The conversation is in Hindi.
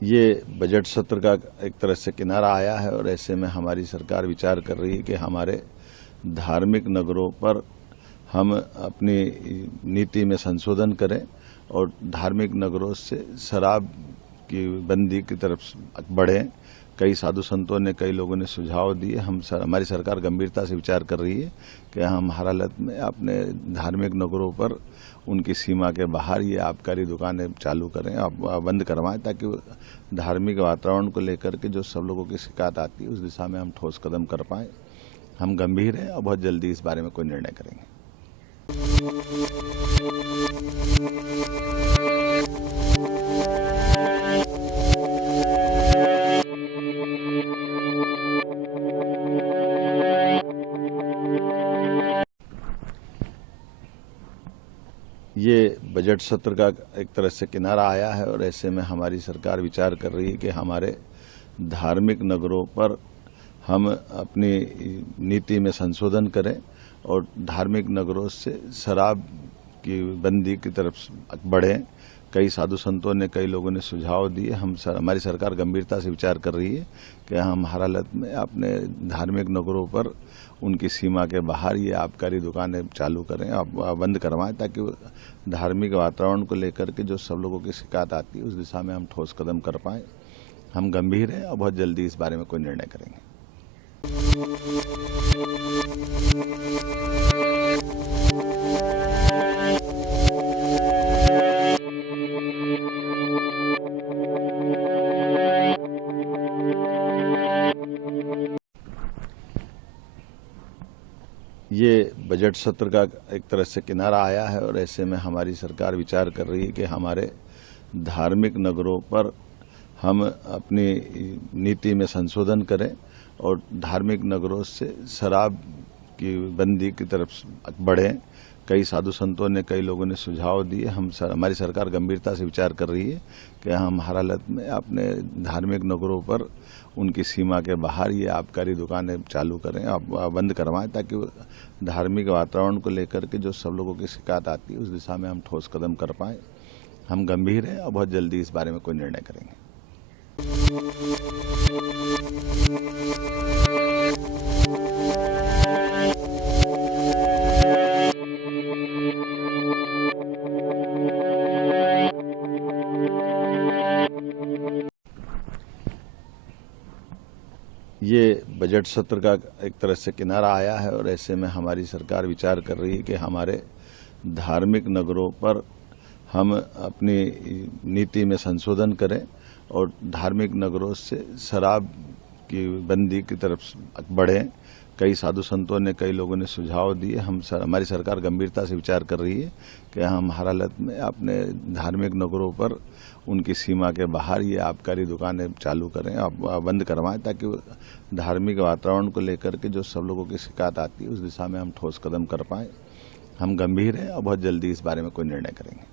ये बजट सत्र का एक तरह से किनारा आया है और ऐसे में हमारी सरकार विचार कर रही है कि हमारे धार्मिक नगरों पर हम अपनी नीति में संशोधन करें और धार्मिक नगरों से शराब की बंदी की तरफ बढ़ें। कई साधु संतों ने, कई लोगों ने सुझाव दिए। हमारी सरकार गंभीरता से विचार कर रही है कि हम हर हालत में अपने धार्मिक नगरों पर उनकी सीमा के बाहर ये आबकारी दुकानें चालू करें, बंद करवाएं, ताकि धार्मिक वातावरण को लेकर के जो सब लोगों की शिकायत आती है उस दिशा में हम ठोस कदम कर पाएँ। हम गंभीर हैं और बहुत जल्दी इस बारे में कोई निर्णय करेंगे। ये बजट सत्र का एक तरह से किनारा आया है और ऐसे में हमारी सरकार विचार कर रही है कि हमारे धार्मिक नगरों पर हम अपनी नीति में संशोधन करें और धार्मिक नगरों से शराब की बंदी की तरफ बढ़ें। कई साधु संतों ने, कई लोगों ने सुझाव दिए। हमारी सरकार गंभीरता से विचार कर रही है कि हम हर हालत में अपने धार्मिक नगरों पर उनकी सीमा के बाहर ये आबकारी दुकानें चालू करें, बंद करवाएं, ताकि धार्मिक वातावरण को लेकर के जो सब लोगों की शिकायत आती है उस दिशा में हम ठोस कदम कर पाएँ। हम गंभीर हैं और बहुत जल्दी इस बारे में कोई निर्णय करेंगे। ये बजट सत्र का एक तरह से किनारा आया है और ऐसे में हमारी सरकार विचार कर रही है कि हमारे धार्मिक नगरों पर हम अपनी नीति में संशोधन करें और धार्मिक नगरों से शराब की बंदी की तरफ बढ़ें। कई साधु संतों ने, कई लोगों ने सुझाव दिए। हमारी सरकार गंभीरता से विचार कर रही है कि हम हर हालत में अपने धार्मिक नगरों पर उनकी सीमा के बाहर ये आबकारी दुकानें चालू करें, बंद करवाएं, ताकि धार्मिक वातावरण को लेकर के जो सब लोगों की शिकायत आती है उस दिशा में हम ठोस कदम कर पाएँ। हम गंभीर हैं और बहुत जल्दी इस बारे में कोई निर्णय करेंगे। ये बजट सत्र का एक तरह से किनारा आया है और ऐसे में हमारी सरकार विचार कर रही है कि हमारे धार्मिक नगरों पर हम अपनी नीति में संशोधन करें और धार्मिक नगरों से शराब की बंदी की तरफ बढ़ें। कई साधु संतों ने, कई लोगों ने सुझाव दिए। हमारी सरकार गंभीरता से विचार कर रही है कि हम हर हालत में अपने धार्मिक नगरों पर उनकी सीमा के बाहर ये आबकारी दुकानें चालू करें, बंद करवाएं, ताकि धार्मिक वातावरण को लेकर के जो सब लोगों की शिकायत आती है उस दिशा में हम ठोस कदम कर पाएँ। हम गंभीर हैं और बहुत जल्दी इस बारे में कोई निर्णय करेंगे।